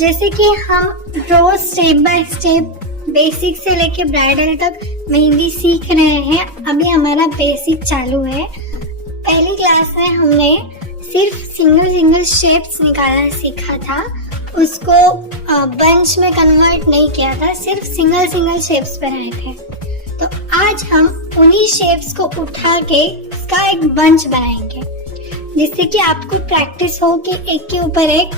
जैसे कि हम रोज स्टेप बाय स्टेप बेसिक से लेके ब्राइडल तक मेहंदी सीख रहे हैं। अभी हमारा बेसिक चालू है। पहली क्लास में हमने सिर्फ सिंगल शेप्स निकालना सीखा था, उसको बंच में कन्वर्ट नहीं किया था, सिर्फ सिंगल शेप्स बनाए थे। तो आज हम उन्हीं शेप्स को उठा के इसका एक बंच बनाएंगे, जिससे कि आपको प्रैक्टिस हो कि एक के ऊपर एक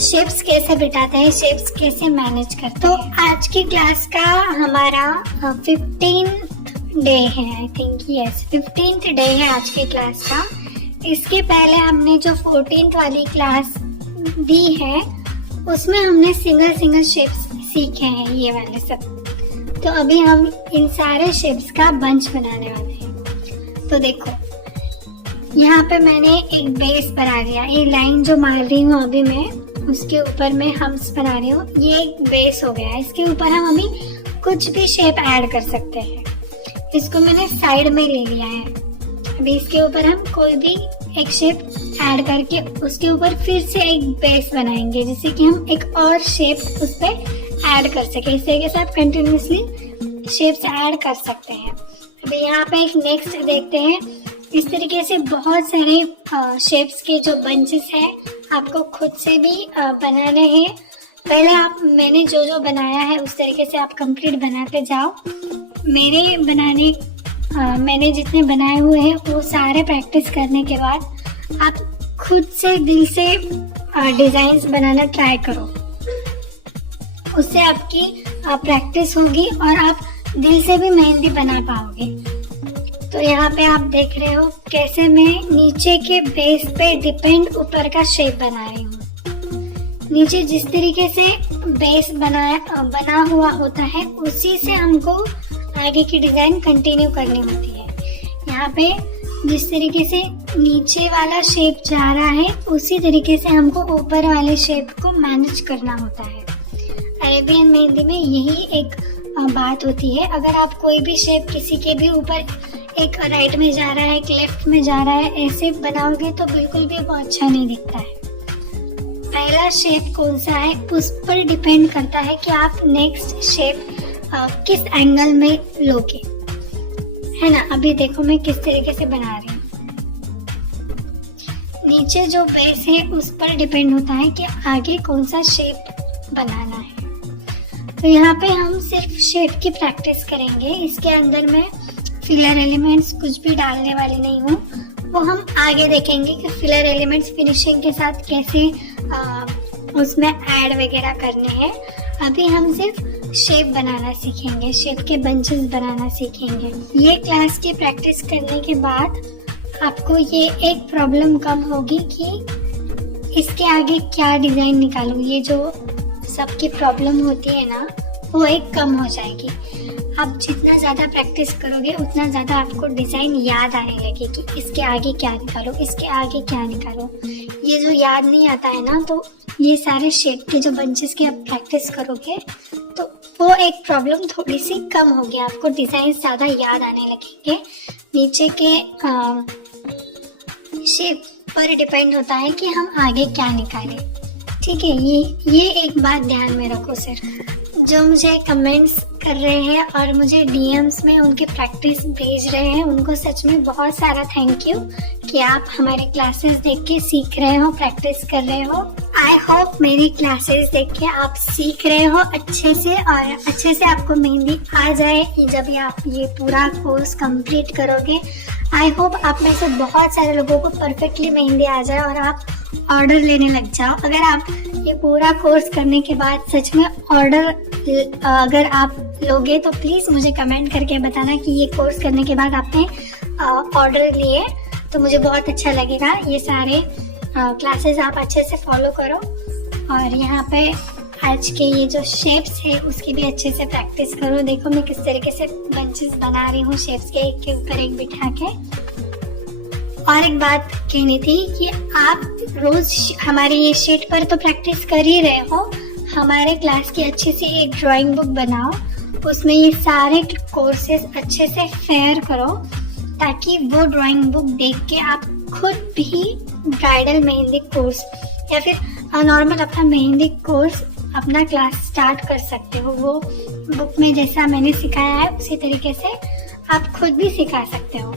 शेप्स कैसे बिठाते हैं, शेप्स कैसे मैनेज करते हैं। तो आज की क्लास का हमारा 15th डे है, I think yes 15th day है आज की क्लास का। इसके पहले हमने जो 14th वाली क्लास दी है उसमें हमने सिंगल शेप्स सीखे हैं, ये वाले सब। तो अभी हम इन सारे शेप्स का बंच बनाने वाले हैं। तो देखो यहाँ पे मैंने एक बेस बना दिया, ये लाइन जो मार रही हूँ अभी मैं, उसके ऊपर मैं हम्स बना रही हूँ। ये एक बेस हो गया। इसके ऊपर हम अभी कुछ भी शेप ऐड कर सकते हैं। इसको मैंने साइड में ले लिया है। अभी इसके ऊपर हम कोई भी एक शेप ऐड करके उसके ऊपर फिर से एक बेस बनाएंगे, जिससे कि हम एक और शेप उस पर ऐड कर सके। इस तरीके से आप कंटिन्यूसली शेप्स ऐड कर सकते हैं। अभी यहाँ पे एक नेक्स्ट देखते हैं। इस तरीके से बहुत सारे शेप्स के जो बंचेस हैं आपको खुद से भी बनाने हैं। पहले आप मैंने जो बनाया है उस तरीके से आप कंप्लीट बनाते जाओ। मैंने जितने बनाए हुए हैं वो सारे प्रैक्टिस करने के बाद आप खुद से दिल से डिजाइन्स बनाना ट्राई करो। उससे आपकी प्रैक्टिस होगी और आप दिल से भी मेहंदी बना पाओगे। तो यहाँ पे आप देख रहे हो कैसे मैं नीचे के बेस पे डिपेंड ऊपर का शेप बना रही हूँ। नीचे जिस तरीके से बेस बना हुआ होता है उसी से हमको आगे की डिजाइन कंटिन्यू करनी होती है। यहाँ पे जिस तरीके से नीचे वाला शेप जा रहा है उसी तरीके से हमको ऊपर वाले शेप को मैनेज करना होता है। अरेबियन मेहंदी में यही एक बात होती है। अगर आप कोई भी शेप किसी के भी ऊपर एक राइट में जा रहा है, एक लेफ्ट में जा रहा है, ऐसे बनाओगे तो बिल्कुल भी वो अच्छा नहीं दिखता है। पहला शेप कौन सा है उस पर डिपेंड करता है कि आप नेक्स्ट शेप किस एंगल में लोगे, है ना। अभी देखो मैं किस तरीके से बना रही हूँ। नीचे जो बेस है उस पर डिपेंड होता है कि आगे कौन सा शेप बनाना है। तो यहाँ पे हम सिर्फ शेप की प्रैक्टिस करेंगे। इसके अंदर मैं फिलर एलिमेंट्स कुछ भी डालने वाली नहीं हूँ, वो हम आगे देखेंगे कि फिलर एलिमेंट्स फिनिशिंग के साथ कैसे उसमें ऐड वगैरह करने हैं। अभी हम सिर्फ शेप बनाना सीखेंगे, शेप के बंचेस बनाना सीखेंगे। ये क्लास की प्रैक्टिस करने के बाद आपको ये एक प्रॉब्लम कम होगी कि इसके आगे क्या डिजाइन निकालूं। ये जो सबकी प्रॉब्लम होती है ना, वो एक कम हो जाएगी। आप जितना ज़्यादा प्रैक्टिस करोगे उतना ज़्यादा आपको डिज़ाइन याद आने लगे कि इसके आगे क्या निकालो, इसके आगे क्या निकालो। ये जो याद नहीं आता है ना, तो ये सारे शेप के जो बंचेस की आप प्रैक्टिस करोगे तो वो एक प्रॉब्लम थोड़ी सी कम होगी। आपको डिज़ाइन ज़्यादा याद आने लगेंगे। नीचे के शेप पर डिपेंड होता है कि हम आगे क्या निकालें। ठीक है, ये एक बात ध्यान में रखो। सिर्फ जो मुझे कमेंट्स कर रहे हैं और मुझे डीएम्स में उनकी प्रैक्टिस भेज रहे हैं, उनको सच में बहुत सारा थैंक यू कि आप हमारे क्लासेस देख के सीख रहे हो, प्रैक्टिस कर रहे हो। आई होप मेरी क्लासेस देख के आप सीख रहे हो अच्छे से और अच्छे से आपको मेहंदी आ जाए जब आप ये पूरा कोर्स कंप्लीट करोगे। आई होप आप में से बहुत सारे लोगों को परफेक्टली मेहंदी आ जाए और आप ऑर्डर लेने लग जाओ। अगर आप ये पूरा कोर्स करने के बाद सच में ऑर्डर अगर आप लोगे तो प्लीज़ मुझे कमेंट करके बताना कि ये कोर्स करने के बाद आपने ऑर्डर लिए, तो मुझे बहुत अच्छा लगेगा। ये सारे क्लासेस आप अच्छे से फॉलो करो और यहाँ पे आज के ये जो शेप्स है उसकी भी अच्छे से प्रैक्टिस करो। देखो मैं किस तरीके से बंचेस बना रही हूँ शेप्स के, एक के ऊपर एक बिठा के। और एक बात कहनी थी कि आप रोज हमारे ये शीट पर तो प्रैक्टिस कर ही रहे हो, हमारे क्लास की अच्छी सी एक ड्राइंग बुक बनाओ, उसमें ये सारे कोर्सेज अच्छे से फेयर करो ताकि वो ड्राइंग बुक देख के आप खुद भी ब्राइडल मेहंदी कोर्स या फिर नॉर्मल अपना मेहंदी कोर्स अपना क्लास स्टार्ट कर सकते हो। वो बुक में जैसा मैंने सिखाया है उसी तरीके से आप खुद भी सिखा सकते हो।